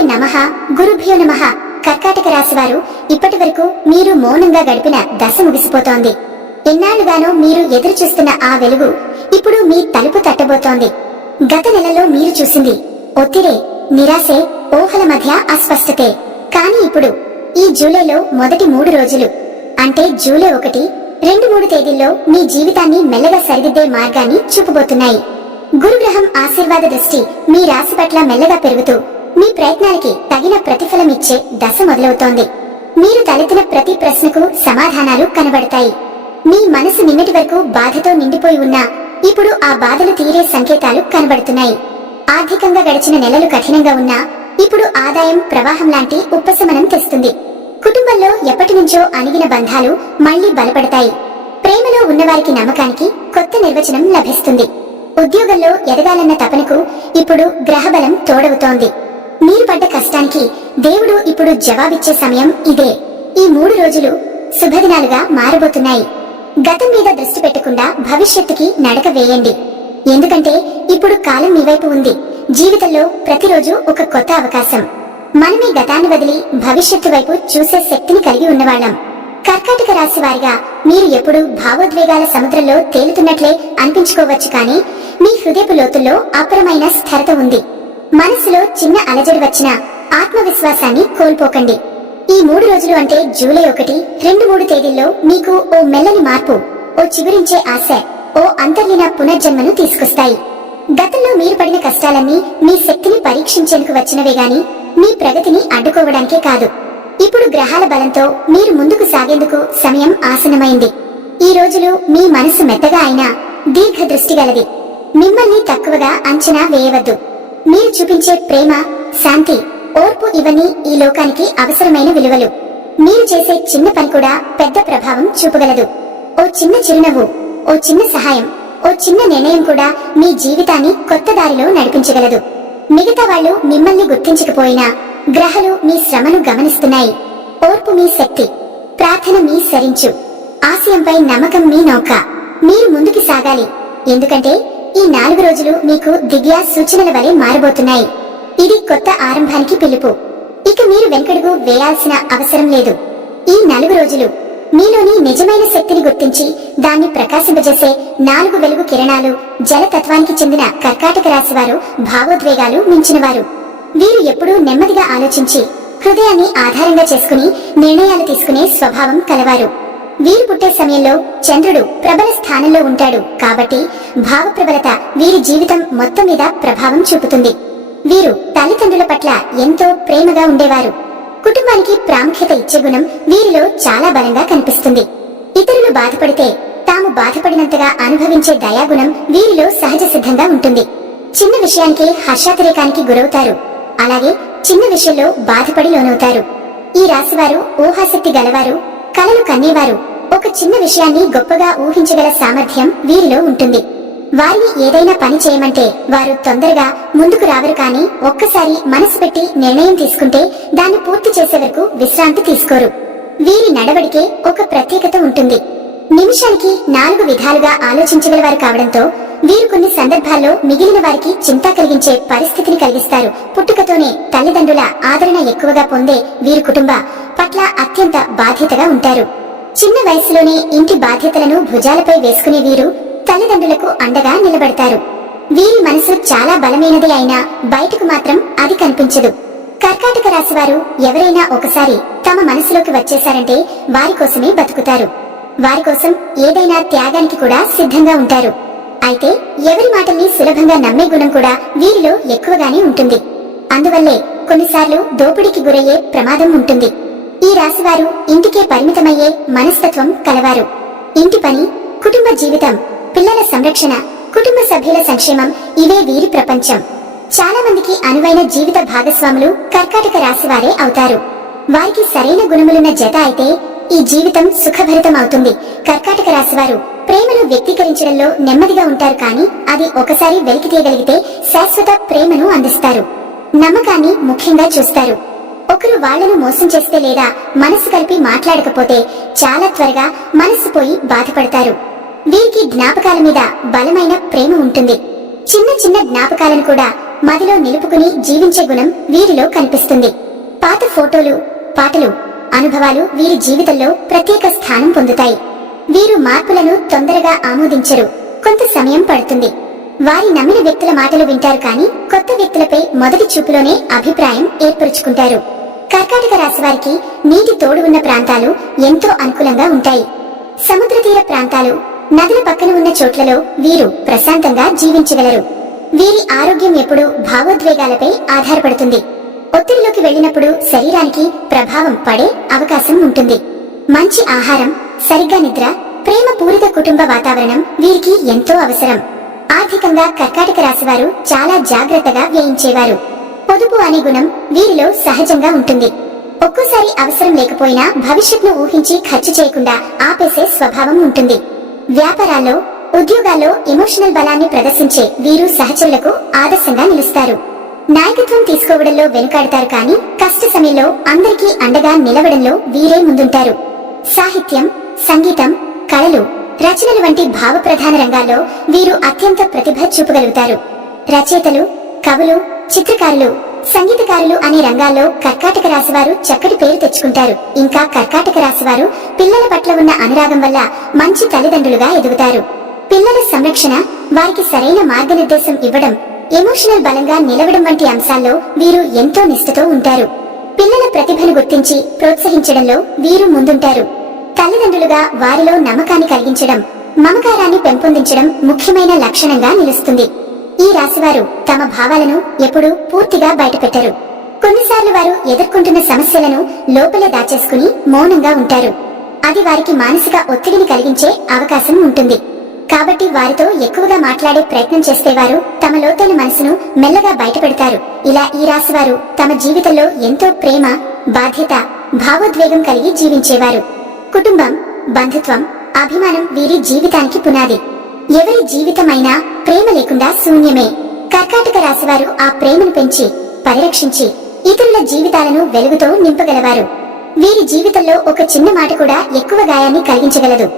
గురువే నమః, గురుభ్యో నమః. కర్కాటక రాశి వారు, ఇప్పటి వరకు మీరు మౌనంగా గడిపిన దశ ముగిసిపోతోంది. ఎన్నాళ్లుగానో మీరు ఎదురు చూస్తున్న ఆ వెలుగు ఇప్పుడు మీ తలుపు తట్టబోతోంది. గత నెలలో మీరు చూసింది ఒత్తిడే, నిరాశే, ఊహల మధ్య అస్పష్టతే. కానీ ఇప్పుడు ఈ జూలైలో మొదటి 3 రోజులు, అంటే జూలై 1, 2, 3 తేదీల్లో మీ జీవితాన్ని మెల్లగా సరిదిద్దే మార్గాన్ని చూపబోతున్నాయి. గురుగ్రహం ఆశీర్వాద దృష్టి మీ రాశి పట్ల మెల్లగా పెరుగుతూ మీ ప్రయత్నాలకి తగిన ప్రతిఫలం ఇచ్చే దశ మొదలవుతోంది. మీరు తలెత్తిన ప్రతి ప్రశ్నకు సమాధానాలు కనబడతాయి. మీ మనసు నిన్నటి వరకు బాధతో నిండిపోయి ఉన్నా ఇప్పుడు ఆ బాధలు తీరే సంకేతాలు కనబడుతున్నాయి. ఆర్థికంగా గడిచిన నెలలు కఠినంగా ఉన్నా ఇప్పుడు ఆదాయం ప్రవాహం లాంటి ఉపశమనం తెస్తుంది. కుటుంబంలో ఎప్పటి నుంచో అణిగిన బంధాలు మళ్లీ బలపడతాయి. ప్రేమలో ఉన్నవారికి నమ్మకానికి కొత్త నిర్వచనం లభిస్తుంది. ఉద్యోగంలో ఎదగాలన్న తపనకు ఇప్పుడు గ్రహబలం తోడవుతోంది. మీరు పడ్డ కష్టానికి దేవుడు ఇప్పుడు జవాబిచ్చే సమయం ఇదే. ఈ 3 రోజులు శుభదినాలుగా మారబోతున్నాయి. గతం మీద దృష్టి పెట్టకుండా భవిష్యత్తుకి నడక వేయండి. ఎందుకంటే ఇప్పుడు కాలం మీ వైపు ఉంది. జీవితంలో ప్రతిరోజు ఒక కొత్త అవకాశం. మనమే గతాన్ని వదిలి భవిష్యత్తు వైపు చూసే శక్తిని కలిగి ఉన్నవాళ్ళం. కర్కాటక రాశి వారిగా మీరు ఎప్పుడు భావోద్వేగాల సముద్రంలో తేలుతున్నట్లే అనిపించుకోవచ్చు, కానీ మీ హృదయపు లోతుల్లో అపరమైన స్థిరత ఉంది. మనసులో చిన్న అలజడి వచ్చినా ఆత్మవిశ్వాసాన్ని కోల్పోకండి. ఈ 3 రోజులు అంటే జూలై 1, 2, 3 తేదీల్లో మీకు ఓ మెల్లని మార్పు, ఓ చిగురించే ఆశ, ఓ అంతర్లీన పునర్జన్మను తీసుకొస్తాయి. గతంలో మీరు పడిన కష్టాలన్నీ మీ శక్తిని పరీక్షించేందుకు వచ్చినవే గాని మీ ప్రగతిని అడ్డుకోవడానికే కాదు. ఇప్పుడు గ్రహాల బలంతో మీరు ముందుకు సాగేందుకు సమయం ఆసన్నమైంది. ఈ రోజులు మీ మనసు మెత్తగా అయినా దీర్ఘ దృష్టి గలది. మిమ్మల్ని తక్కువగా అంచనా వేయవద్దు. మీరు చూపించే ప్రేమ, శాంతి, ఓర్పు ఇవన్నీ ఈ లోకానికి అవసరమైన విలువలు. మీరు చేసే చిన్న పని కూడా పెద్ద ప్రభావం చూపగలదు. ఓ చిన్న చిరునవ్వు, ఓ చిన్న సహాయం, ఓ చిన్న నిర్ణయం కూడా మీ జీవితాన్ని కొత్త దారిలో నడిపించగలదు. మిగతా వాళ్ళు మిమ్మల్ని గుర్తించకపోయినా గ్రహాలు మీ శ్రమను గమనిస్తున్నాయి. ఓర్పు మీ శక్తి, ప్రార్థన మీ సరించు, ఆశయంపై నమ్మకం మీ నౌక. మీరు ముందుకు సాగాలి. ఎందుకంటే ఈ 4 రోజులు మీకు దివ్య సూచనల వలె మారబోతున్నాయి. ఇది కొత్త ఆరంభానికి పిలుపు. ఇక మీరు వెంకడుగు వేయాల్సిన అవసరం లేదు. ఈ 4 రోజులు మీలోని నిజమైన శక్తిని గుర్తించి దాన్ని ప్రకాశింపజేసే 4 వెలుగు కిరణాలు. జలతత్వానికి చెందిన కర్కాటక రాశి వారు భావోద్వేగాలు మించినవారు. వీరు ఎప్పుడూ నెమ్మదిగా ఆలోచించి హృదయాన్ని ఆధారంగా చేసుకుని నిర్ణయాలు తీసుకునే స్వభావం కలవారు. వీరు పుట్టే సమయంలో చంద్రుడు ప్రబల స్థానంలో ఉంటాడు కాబట్టి భావప్రబలత వీరి జీవితం మొత్తం మీద ప్రభావం చూపుతుంది. వీరు తల్లిదండ్రుల పట్ల ఎంతో ప్రేమగా ఉండేవారు. కుటుంబానికి ప్రాముఖ్యత ఇచ్చే గుణం వీరిలో చాలా బలంగా కనిపిస్తుంది. ఇతరులు బాధపడితే తాము బాధపడినంతగా అనుభవించే దయాగుణం వీరిలో సహజ సిద్ధంగా ఉంటుంది. చిన్న విషయానికి హర్షాతిరేకానికి గురవుతారు. అలాగే చిన్న విషయంలో బాధపడి లోనవుతారు. ఈ రాశివారు ఊహాశక్తి గలవారు, కలలు కన్నేవారు. ఒక చిన్న విషయాన్ని గొప్పగా ఊహించగల సామర్థ్యం వీరిలో ఉంటుంది. వారిని ఏదైనా పని చేయమంటే వారు తొందరగా ముందుకు రావరు, కానీ ఒక్కసారి మనసు పెట్టి నిర్ణయం తీసుకుంటే దాన్ని పూర్తి చేసే వరకు విశ్రాంతి తీసుకోరు. వీరి నడవడికే ఒక ప్రత్యేకత ఉంటుంది. నిమిషానికి 4 విధాలుగా ఆలోచించగలవారు కావడంతో వీరు కొన్ని సందర్భాల్లో మిగిలిన వారికి చింత కలిగించే పరిస్థితిని కలిగిస్తారు. పుట్టుకతోనే తల్లిదండ్రుల ఆదరణ ఎక్కువగా పొందే వీరు కుటుంబ పట్ల అత్యంత బాధ్యతగా ఉంటారు. చిన్న వయసులోనే ఇంటి బాధ్యతలను భుజాలపై వేసుకునే వీరు తల్లిదండ్రులకు అండగా నిలబడతారు. వీరి మనసు చాలా బలమైనదే అయినా బయటకు మాత్రం అది కనిపించదు. కర్కాటక రాశి వారు ఎవరైనా ఒకసారి తమ మనసులోకి వచ్చేశారంటే వారి కోసమే బతుకుతారు. వారి కోసం ఏదైనా త్యాగానికి కూడా సిద్ధంగా ఉంటారు. అయితే ఎవరి మాటల్ని సులభంగా నమ్మే గుణం కూడా వీరిలో ఎక్కువగానే ఉంటుంది. అందువల్లే కొన్నిసార్లు దోపిడీకి గురయ్యే ప్రమాదం ఉంటుంది. ఈ రాశివారు ఇంటికే పరిమితమయ్యే మనస్తత్వం కలవారు. ఇంటి పని, కుటుంబ జీవితం, పిల్లల సంరక్షణ, కుటుంబ సభ్యుల సంక్షేమం ఇవే వీరి ప్రపంచం. చాలా మందికి అనువైన జీవిత భాగస్వాములు కర్కాటక రాశివారే అవుతారు. వారికి సరైన గుణములున్న జత అయితే ఈ జీవితం సుఖభరితం అవుతుంది. కర్కాటక రాశివారు ప్రేమను వ్యక్తీకరించడంలో నెమ్మదిగా ఉంటారు, కానీ అది ఒకసారి వెలికి తీయగలిగితే శాశ్వత ప్రేమను అందిస్తారు. నమ్మకాన్ని ముఖ్యంగా చూస్తారు. ఒకరు వాళ్లను మోసం చేస్తే లేదా మనసు కలిపి మాట్లాడకపోతే చాలా త్వరగా మనసు పోయి బాధపడతారు. వీరికి జ్ఞాపకాల మీద బలమైన ప్రేమ ఉంటుంది. చిన్న చిన్న జ్ఞాపకాలను కూడా మదిలో నిలుపుకుని జీవించే గుణం వీరిలో కనిపిస్తుంది. పాత ఫోటోలు, పాటలు, అనుభవాలు వీరి జీవితంలో ప్రత్యేక స్థానం పొందుతాయి. వీరు మార్పులను తొందరగా ఆమోదించరు, కొంత సమయం పడుతుంది. వారి నమ్మిన వ్యక్తుల మాటలు వింటారు కానీ కొత్త వ్యక్తులపై మొదటి చూపులోనే అభిప్రాయం ఏర్పరుచుకుంటారు. కర్కాటక రాశి వారికి నీటి తోడు ఉన్న ప్రాంతాలు ఎంతో అనుకూలంగా ఉంటాయి. సముద్ర తీర ప్రాంతాలు, నదుల పక్కన ఉన్న చోట్లలో వీరు ప్రశాంతంగా జీవించగలరు. వీరి ఆరోగ్యం ఎప్పుడూ భావోద్వేగాలపై ఆధారపడుతుంది. ఒత్తిడిలోకి వెళ్లినప్పుడు శరీరానికి ప్రభావం పడే అవకాశం ఉంటుంది. మంచి ఆహారం, సరిగ్గా నిద్ర, ప్రేమ పూరిత కుటుంబ వాతావరణం వీరికి ఎంతో అవసరం. ఆర్థికంగా కర్కాటక రాశివారు చాలా జాగ్రత్తగా వ్యయించేవారు. పొదుపు అనే గుణం వీరిలో సహజంగా ఉంటుంది. ఒక్కోసారి అవసరం లేకపోయినా భవిష్యత్తును ఊహించి ఖర్చు చేయకుండా ఆపేసే స్వభావం ఉంటుంది. వ్యాపారాల్లో, ఉద్యోగాల్లో ఎమోషనల్ బలాన్ని ప్రదర్శించే వీరు సహచరులకు ఆదర్శంగా నిలుస్తారు. నాయకత్వం తీసుకోవడంలో వెనుకాడతారు కానీ కష్ట సమయంలో అందరికీ అండగా నిలవడంలో వీరే ముందుంటారు. సాహిత్యం, సంగీతం, కళలు, రచనలు వంటి భావ ప్రధాన రంగాల్లో వీరు అత్యంత ప్రతిభ చూపగలుగుతారు. రచయితలు, కవులు, చిత్రకారులు, సంగీతకారులు అనే రంగాల్లో కర్కాటక రాశివారు చక్కటి పేరు తెచ్చుకుంటారు. ఇంకా కర్కాటక రాశివారు పిల్లల పట్ల ఉన్న అనురాగం వల్ల మంచి తల్లిదండ్రులుగా ఎదుగుతారు. పిల్లల సంరక్షణ, వారికి సరైన మార్గనిర్దేశం ఇవ్వడం, ఎమోషనల్ బలంగా నిలవడం వంటి అంశాల్లో వీరు ఎంతో నిష్ఠతో ఉంటారు. పిల్లల ప్రతిభను గుర్తించి ప్రోత్సహించడంలో వీరు ముందుంటారు. తల్లిదండ్రులుగా వారిలో నమ్మకాన్ని కలిగించడం, మమకారాన్ని పెంపొందించడం ముఖ్యమైన లక్షణంగా నిలుస్తుంది. ఈ రాశివారు తమ భావాలను ఎప్పుడూ పూర్తిగా బయటపెట్టరు. కొన్నిసార్లు వారు ఎదుర్కొంటున్న సమస్యలను లోపలే దాచేసుకుని మౌనంగా ఉంటారు. అది వారికి మానసిక ఒత్తిడిని కలిగించే అవకాశం ఉంటుంది. కాబట్టి వారితో ఎక్కువగా మాట్లాడే ప్రయత్నం చేస్తే వారు తమ లోతైన మనసును మెల్లగా బయటపెడతారు. ఇలా ఈ రాశివారు తమ జీవితంలో ఎంతో ప్రేమ, బాధ్యత, భావోద్వేగం కలిగి జీవించేవారు. కుటుంబం, బంధుత్వం, అభిమానం వీరి జీవితానికి పునాది. ఎవరి జీవితమైనా ప్రేమ లేకుండా శూన్యమే. కర్కాటక రాశివారు ఆ ప్రేమను పెంచి, పరిరక్షించి ఇతరుల జీవితాలను వెలుగుతో నింపగలవారు. వీరి జీవితంలో ఒక చిన్న మాట కూడా ఎక్కువ గాయాన్ని కలిగించగలదు.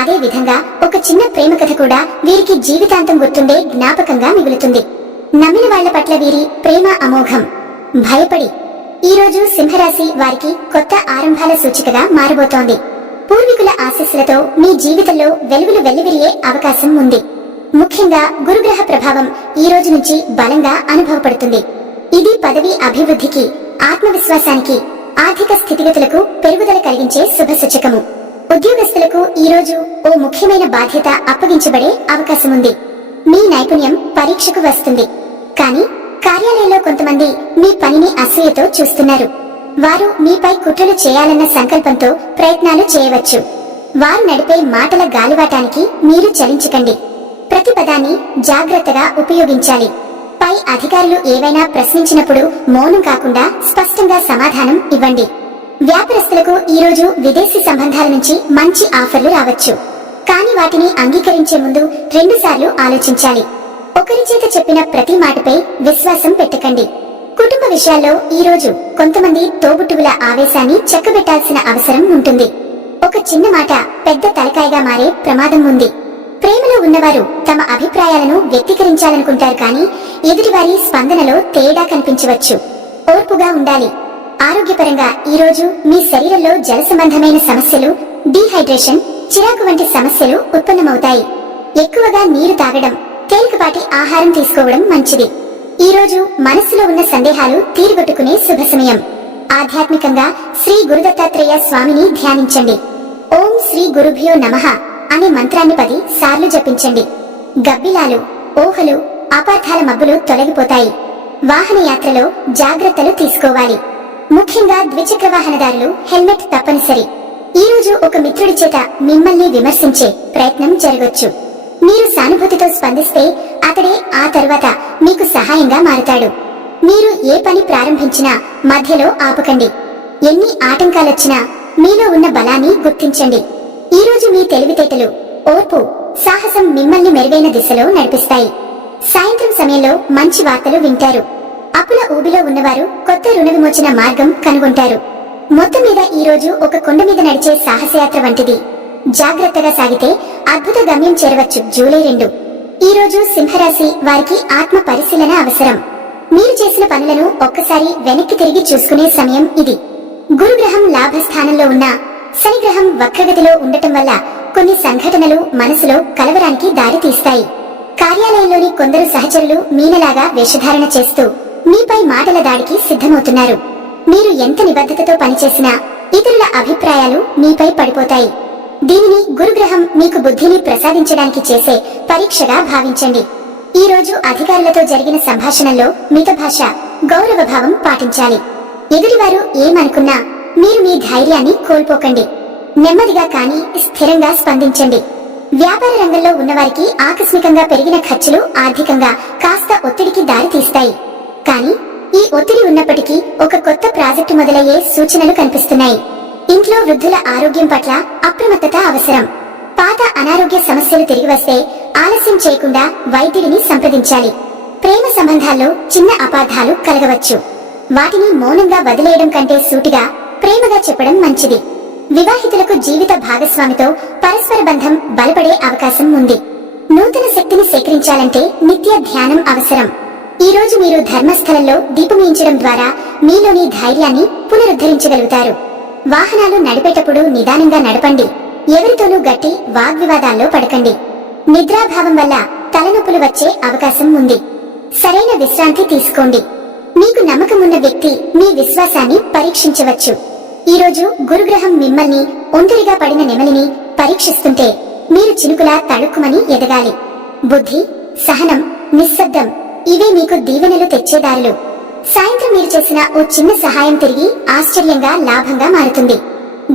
అదే విధంగా ఒక చిన్న ప్రేమ కథ కూడా వీరికి జీవితాంతం గుర్తుండే జ్ఞాపకంగా మిగులుతుంది. నమ్మిన వాళ్ల పట్ల వీరి ప్రేమ అమోఘం. భయపడి ఈ రోజు సింహరాశి వారికి కొత్త ఆరంభాల సూచికగా మారబోతోంది. పూర్వీకుల ఆశీస్సులతో మీ జీవితంలో వెలుగులు వెల్లివిరియే అవకాశం ఉంది. ముఖ్యంగా గురుగ్రహ ప్రభావం ఈ రోజు నుంచి బలంగా అనుభవపడుతుంది. ఇది పదవి అభివృద్ధికి, ఆత్మవిశ్వాసానికి, ఆర్థిక స్థితిగతులకు పెరుగుదల కలిగించే శుభ సూచకము. ఉద్యోగస్తులకు ఈ రోజు ఓ ముఖ్యమైన బాధ్యత అప్పగించబడే అవకాశం ఉంది. మీ నైపుణ్యం పరీక్షకు వస్తుంది. కానీ కార్యాలయంలో కొంతమంది మీ పనిని అసూయతో చూస్తున్నారు. వారు మీపై కుట్రలు చేయాలన్న సంకల్పంతో ప్రయత్నాలు చేయవచ్చు. వారు నడిపే మాటల గాలివాటానికి మీరు చలించకండి. ప్రతి పదాన్ని జాగ్రత్తగా ఉపయోగించాలి. పై అధికారులు ఏవైనా ప్రశ్నించినప్పుడు మౌనం కాకుండా స్పష్టంగా సమాధానం ఇవ్వండి. వ్యాపారస్తులకు ఈ రోజు విదేశీ సంబంధాల నుంచి మంచి ఆఫర్లు రావచ్చు. కానీ వాటిని అంగీకరించే ముందు 2 సార్లు ఆలోచించాలి. ఒకరి చేత చెప్పిన ప్రతి మాటపై విశ్వాసం పెట్టకండి. కుటుంబ విషయాల్లో ఈ రోజు కొంతమంది తోబుట్టువుల ఆవేశాన్ని చెక్కబెట్టాల్సిన అవసరం ఉంటుంది. ఒక చిన్న మాట పెద్ద తలకాయగా మారే ప్రమాదం ఉంది. ప్రేమలో ఉన్నవారు తమ అభిప్రాయాలను వ్యక్తీకరించాలనుకుంటారు కానీ ఎదుటివారి స్పందనలో తేడా కనిపించవచ్చు. ఓర్పుగా ఉండాలి. ఆరోగ్యపరంగా ఈ రోజు మీ శరీరంలో జల సంబంధమైన సమస్యలు, డీహైడ్రేషన్, చిరాకు వంటి సమస్యలు ఉత్పన్నమవుతాయి. ఎక్కువగా నీరు తాగడం, తేలికపాటి ఆహారం తీసుకోవడం మంచిది. ఈ రోజు మనస్సులో ఉన్న సందేహాలు తీరుగొట్టుకునే శుభ సమయం. ఆధ్యాత్మికంగా శ్రీ గురుదత్తాత్రేయ స్వామిని ధ్యానించండి. ఓం శ్రీ గురుభ్యో నమః అనే మంత్రాన్ని 10 సార్లు జపించండి. గబ్బిలాలు, ఊహలు, అపార్థాల మబ్బులు తొలగిపోతాయి. వాహన యాత్రలో జాగ్రత్తలు తీసుకోవాలి. ముఖ్యంగా ద్విచక్ర వాహనదారులు హెల్మెట్ తప్పనిసరి. ఈ రోజు ఒక మిత్రుడి చేత మిమ్మల్ని విమర్శించే ప్రయత్నం జరగొచ్చు. మీరు సానుభూతితో స్పందిస్తే అతడే ఆ తరువాత మీకు సహాయంగా మారుతాడు. మీరు ఏ పని ప్రారంభించినా మధ్యలో ఆపకండి. ఎన్ని ఆటంకాలొచ్చినా మీలో ఉన్న బలాన్ని గుర్తించండి. ఈ రోజు మీ తెలివితేటలు, ఓర్పు, సాహసం మిమ్మల్ని మెరుగైన దిశలో నడిపిస్తాయి. సాయంత్రం సమయంలో మంచి వార్తలు వింటారు. అప్పుల ఊబిలో ఉన్నవారు కొత్త రుణ విమోచన మార్గం కనుగొంటారు. మొత్తం మీద ఈ రోజు ఒక కొండ మీద నడిచే సాహసయాత్ర వంటిది. జాగ్రత్తగా సాగితే అద్భుత గమ్యం చేరవచ్చు. జూలై 2 ఈ రోజు సింహరాశి వారికి ఆత్మ పరిశీలన అవసరం. మీరు చేసిన పనులను ఒక్కసారి వెనక్కి తిరిగి చూసుకునే సమయం ఇది. గురుగ్రహం లాభస్థానంలో ఉన్న శనిగ్రహం వక్రగతిలో ఉండటం వల్ల కొన్ని సంఘటనలు మనసులో కలవరానికి దారి తీస్తాయి. కార్యాలయంలోని కొందరు సహచరులు మీనలాగా వేషధారణ చేస్తూ మీపై మాటల దాడికి సిద్ధమవుతున్నారు. మీరు ఎంత నిబద్ధతతో పనిచేసినా ఇతరుల అభిప్రాయాలు మీపై పడిపోతాయి. దీనిని గురుగ్రహం మీకు బుద్ధిని ప్రసాదించడానికి చేసే పరీక్షగా భావించండి. ఈ రోజు అధికారులతో జరిగిన సంభాషణల్లో మిత భాష, గౌరవ భావం పాటించాలి. ఎదుటివారు ఏమనుకున్నా మీరు మీ ధైర్యాన్ని కోల్పోకండి. నెమ్మదిగా కానీ స్థిరంగా స్పందించండి. వ్యాపార రంగంలో ఉన్నవారికి ఆకస్మికంగా పెరిగిన ఖర్చులు ఆర్థికంగా కాస్త ఒత్తిడికి దారి తీస్తాయి. కానీ ఈ ఒత్తిడి ఉన్నప్పటికీ ఒక కొత్త ప్రాజెక్టు మొదలయ్యే సూచనలు కనిపిస్తున్నాయి. ఇంట్లో వృద్ధుల ఆరోగ్యం పట్ల అప్రమత్తత అవసరం. పాత అనారోగ్య సమస్యలు తిరిగి వస్తే ఆలస్యం చేయకుండా వైద్యుడిని సంప్రదించాలి. ప్రేమ సంబంధాల్లో చిన్న అపార్థాలు కలగవచ్చు. వాటిని మౌనంగా వదిలేయడం కంటే సూటిగా ప్రేమగా చెప్పడం మంచిది. వివాహితులకు జీవిత భాగస్వామితో పరస్పర బంధం బలపడే అవకాశం ఉంది. నూతన శక్తిని సేకరించాలంటే నిత్య ధ్యానం అవసరం. ఈ రోజు మీరు ధర్మస్థలంలో దీపముంచడం ద్వారా మీలోని ధైర్యాన్ని పునరుద్ధరించగలుగుతారు. వాహనాలు నడిపేటప్పుడు నిదానంగా నడపండి. ఎవరితోనూ గట్టి వాగ్వివాదాల్లో పడకండి. నిద్రాభావం వల్ల తలనొప్పులు వచ్చే అవకాశం ఉంది. సరైన విశ్రాంతి తీసుకోండి. మీకు నమ్మకమున్న వ్యక్తి మీ విశ్వాసాన్ని పరీక్షించవచ్చు. ఈ రోజు గురుగ్రహం మిమ్మల్ని ఒంటరిగా పడిన నెమలిని పరీక్షిస్తుంటే మీరు చినుకులా తడుక్కుమని ఎదగాలి. బుద్ధి, సహనం, నిశ్శబ్దం ఇవే మీకు దీవెనలు తెచ్చేదారులు. సాయంత్రం మీరు చేసిన ఓ చిన్న సహాయం తిరిగి ఆశ్చర్యంగా లాభంగా మారుతుంది.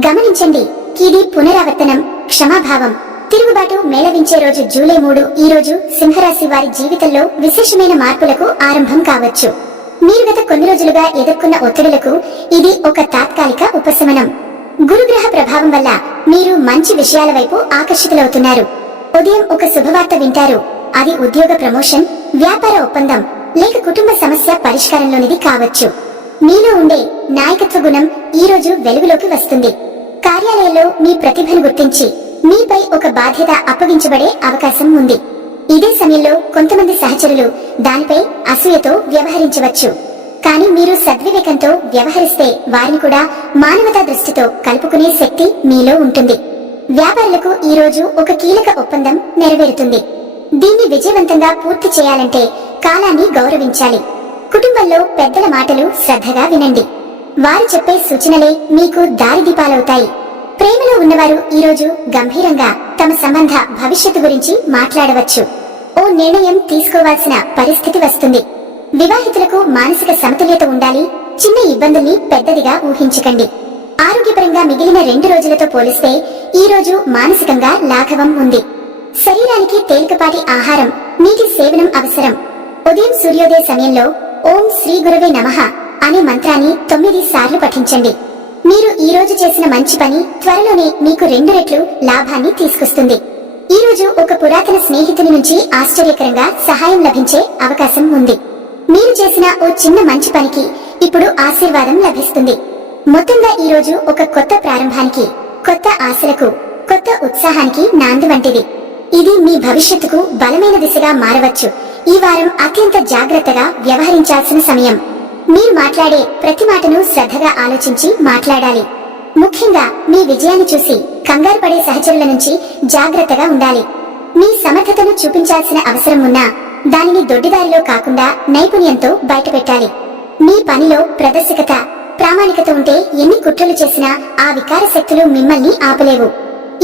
గమనించండి, ఇది పునరావర్తనం, క్షమాభావం, తిరుగుబాటు మేళవించే రోజు జూలై 3. ఈ రోజు సింహరాశి వారి జీవితంలో విశేషమైన మార్పులకు ఆరంభం కావచ్చు. మీరు గత కొన్ని రోజులుగా ఎదుర్కొన్న ఒత్తిడులకు ఇది ఒక తాత్కాలిక ఉపశమనం. గురుగ్రహ ప్రభావం వల్ల మీరు మంచి విషయాల వైపు ఆకర్షితులవుతున్నారు. ఉదయం ఒక శుభవార్త వింటారు. అది ఉద్యోగ ప్రమోషన్, వ్యాపార ఒప్పందం లేక కుటుంబ సమస్య పరిష్కారంలోనిది కావచ్చు. మీలో ఉండే నాయకత్వ గుణం ఈ రోజు వెలుగులోకి వస్తుంది. కార్యాలయంలో మీ ప్రతిభను గుర్తించి మీపై ఒక బాధ్యత అప్పగించబడే అవకాశం ఉంది. ఇదే సమయంలో కొంతమంది సహచరులు దానిపై అసూయతో వ్యవహరించవచ్చు. కానీ మీరు సద్వివేకంతో వ్యవహరిస్తే వారిని కూడా మానవతా దృష్టితో కలుపుకునే శక్తి మీలో ఉంటుంది. వ్యాపారులకు ఈ రోజు ఒక కీలక ఒప్పందం నెరవేరుతుంది. దీన్ని విజయవంతంగా పూర్తి చేయాలంటే కాలాన్ని గౌరవించాలి. కుటుంబంలో పెద్దల మాటలు శ్రద్ధగా వినండి. వారు చెప్పే సూచనలే మీకు దారిదీపాలవుతాయి. ప్రేమలో ఉన్నవారు ఈ రోజు గంభీరంగా తమ సంబంధ భవిష్యత్తు గురించి మాట్లాడవచ్చు. ఓ నిర్ణయం తీసుకోవాల్సిన పరిస్థితి వస్తుంది. వివాహితులకు మానసిక సమతుల్యత ఉండాలి. చిన్న ఇబ్బందుల్ని పెద్దదిగా ఊహించకండి. ఆరోగ్యపరంగా మిగిలిన 2 రోజులతో పోలిస్తే ఈ రోజు మానసికంగా లాఘవం ఉంది. శరీరానికి తేలికపాటి ఆహారం, నీటి సేవనం అవసరం. ఉదయం సూర్యోదయ సమయంలో ఓం శ్రీ గురవే నమః అనే మంత్రాన్ని 9 సార్లు పఠించండి. మీరు ఈ రోజు చేసిన మంచి పని త్వరలోనే మీకు 2 రెట్లు లాభాన్ని తీసుకొస్తుంది. ఈ రోజు ఒక పురాతన స్నేహితుని నుంచి ఆశ్చర్యకరంగా సహాయం లభించే అవకాశం ఉంది. మీరు చేసిన ఓ చిన్న మంచి పనికి ఇప్పుడు ఆశీర్వాదం లభిస్తుంది. మొత్తంగా ఈ రోజు ఒక కొత్త ప్రారంభానికి, కొత్త ఆశలకు, కొత్త ఉత్సాహానికి నాంది వంటిది. ఇది మీ భవిష్యత్తుకు బలమైన దిశగా మారవచ్చు. ఈ వారం అత్యంత జాగ్రత్తగా వ్యవహరించాల్సిన సమయం. మీరు మాట్లాడే ప్రతి మాటను శ్రద్ధగా ఆలోచించి మాట్లాడాలి. ముఖ్యంగా మీ విజయాన్ని చూసి కంగారు పడే సహచరుల నుంచి జాగ్రత్తగా ఉండాలి. మీ సమర్థతను చూపించాల్సిన అవసరం ఉన్నా దానిని దొడ్డిదారిలో కాకుండా నైపుణ్యంతో బయటపెట్టాలి. మీ పనిలో ప్రదర్శకత, ప్రామాణికత ఉంటే ఎన్ని కుట్రలు చేసినా ఆ వికార శక్తులు మిమ్మల్ని ఆపలేవు.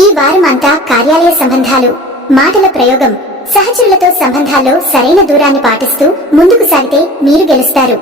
ఈ వారం అంతా కార్యాలయ సంబంధాలు, మాటల ప్రయోగం, సహచరులతో సంబంధాల్లో సరైన దూరాన్ని పాటిస్తూ ముందుకు సాగితే మీరు గెలుస్తారు.